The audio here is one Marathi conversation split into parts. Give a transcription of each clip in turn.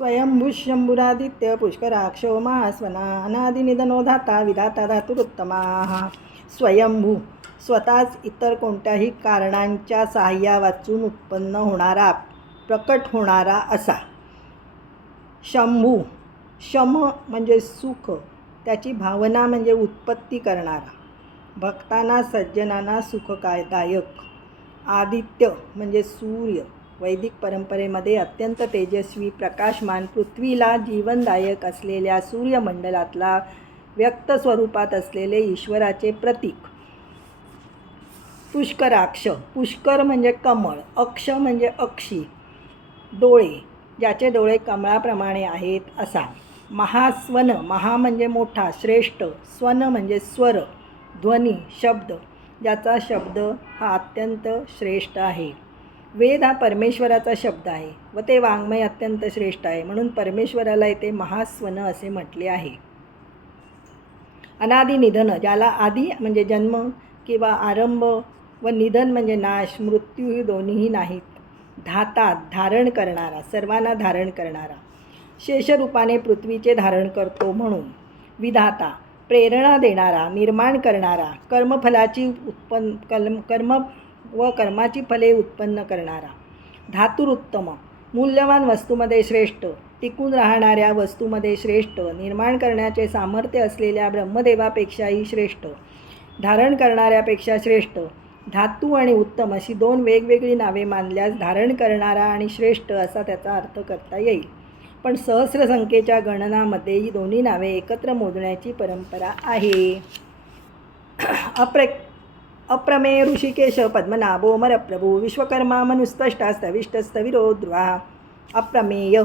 स्वयंभू शंभुरादित्य पुष्कराक्षो महास्वना अनादिनिधनो धाता विधाता धातुरुत्तमा। स्वयंभू स्वतःच इतर कोणत्याही कारणांच्या सहाय्या वाचून उत्पन्न होणारा प्रकट होणारा असा। शंभू शम म्हणजे सुख त्याची भावना म्हणजे उत्पत्ती करणारा। भक्तांना सज्जनांना सुखकायदायक। आदित्य म्हणजे सूर्य वैदिक परंपरेमध्ये अत्यंत तेजस्वी प्रकाशमान पृथ्वीला जीवनदायक असलेल्या सूर्यमंडलातला व्यक्त स्वरूपात असलेले ईश्वराचे प्रतीक. पुष्कराक्ष. पुष्कर म्हणजे कमळ अक्ष म्हणजे अक्षी डोळे ज्याचे डोळे कमळाप्रमाणे आहेत असा. महास्वन. महा म्हणजे मोठा श्रेष्ठ. स्वन म्हणजे स्वर ध्वनी शब्द. ज्याचा शब्द हा अत्यंत श्रेष्ठ आहे. वेद हा परमेश्वराचा शब्द आहे व ते वाङ्मय अत्यंत श्रेष्ठ आहे. म्हणून परमेश्वराला येथे महास्वन असे म्हटले आहे. अनादि निधन ज्याला आधी म्हणजे जन्म किंवा आरंभ व निधन म्हणजे नाश मृत्यू ही दोन्हीही नाहीत. धातात धारण करणारा सर्वांना धारण करणारा. शेषरूपाने पृथ्वीचे धारण करतो म्हणून. विधाता प्रेरणा देणारा निर्माण करणारा कर्मफलाची उत्पन्न कलम कर्म व कर्माची फले उत्पन्न करणारा. धातुरुत्तम मूल्यवान वस्तूमध्ये श्रेष्ठ. टिकून राहणाऱ्या वस्तूमध्ये श्रेष्ठ. निर्माण करण्याचे सामर्थ्य असलेल्या ब्रह्मदेवापेक्षाही श्रेष्ठ. धारण करणाऱ्यापेक्षा श्रेष्ठ. धातू आणि उत्तम अशी दोन वेगवेगळी नावे मानल्यास धारण करणारा आणि श्रेष्ठ असा त्याचा अर्थ करता येईल. पण सहस्रसंख्येच्या गणनामध्ये ही दोन्ही नावे एकत्र मोजण्याची परंपरा आहे. अप्रे अप्रमेय ऋषिकेश पद्मनाभो मरप्रभू विश्वकर्मा मनुस्तष्टास्तविष्टस्तविरो ध्रुवा अप्रमेय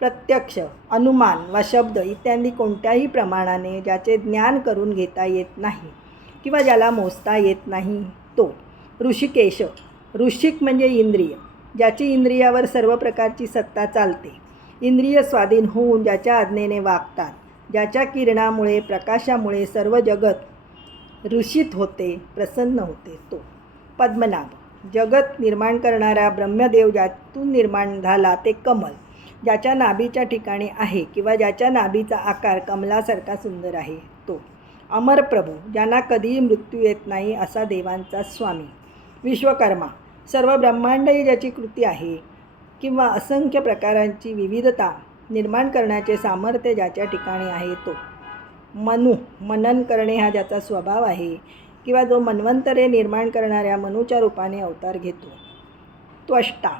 प्रत्यक्ष अनुमान वा शब्द इत्यादी कोणत्याही प्रमाणाने ज्याचे ज्ञान करून घेता येत नाही किंवा ज्याला मोजता येत नाही तो ऋषिकेश ऋषिक म्हणजे इंद्रिय ज्याची इंद्रियावर सर्व प्रकारची सत्ता चालते. इंद्रिय स्वाधीन होऊन ज्याच्या आज्ञेने वागतात ज्याच्या किरणामुळे प्रकाशामुळे सर्व जगत ऋषित होते प्रसन्न होते तो. पद्मनाभ. जगत निर्माण करणारा ब्रह्मदेव ज्यातून निर्माण झाला ते कमल ज्याच्या नाभीच्या ठिकाणी आहे किंवा ज्याच्या नाभीचा आकार कमलासारखा सुंदर आहे तो. अमर प्रभू ज्यांना कधीही मृत्यू येत नाही असा देवांचा स्वामी. विश्वकर्मा. सर्व ब्रह्मांड ही ज्याची कृती आहे किंवा असंख्य प्रकारांची विविधता निर्माण करण्याचे सामर्थ्य ज्याच्या ठिकाणी आहे तो. मनू मनन करणे हा ज्याचा स्वभाव आहे किंवा जो मन्वंतरे निर्माण करणाऱ्या मनूच्या रूपाने अवतार घेतो. त्वष्टा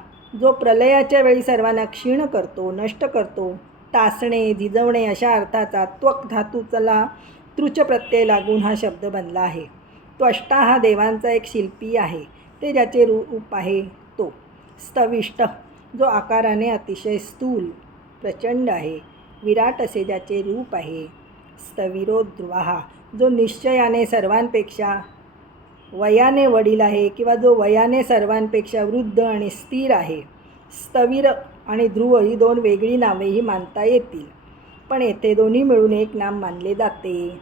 जो प्रलयाच्या वेळी सर्वांना क्षीण करतो नष्ट करतो तासणे झिजवणे अशा अर्थाचा त्वक धातूचला तृच प्रत्यय लागून हा शब्द बनला आहे. त्वष्टा हा देवांचा एक शिल्पी आहे ते ज्याचे रूप आहे तो. स्तविष्ट जो आकाराने अतिशय स्थूल प्रचंड आहे विराट असे ज्याचे रूप आहे स्थविरो ध्रुवा जो निश्चयाने सर्वांपेक्षा वयाने वडील आहे किंवा जो वयाने सर्वांपेक्षा वृद्ध आणि स्थिर आहे स्थविर आणि ध्रुव ही दोन वेगळी नावेही मानता येतील. पण येथे दोन्ही मिळून एक नाम मानले जाते.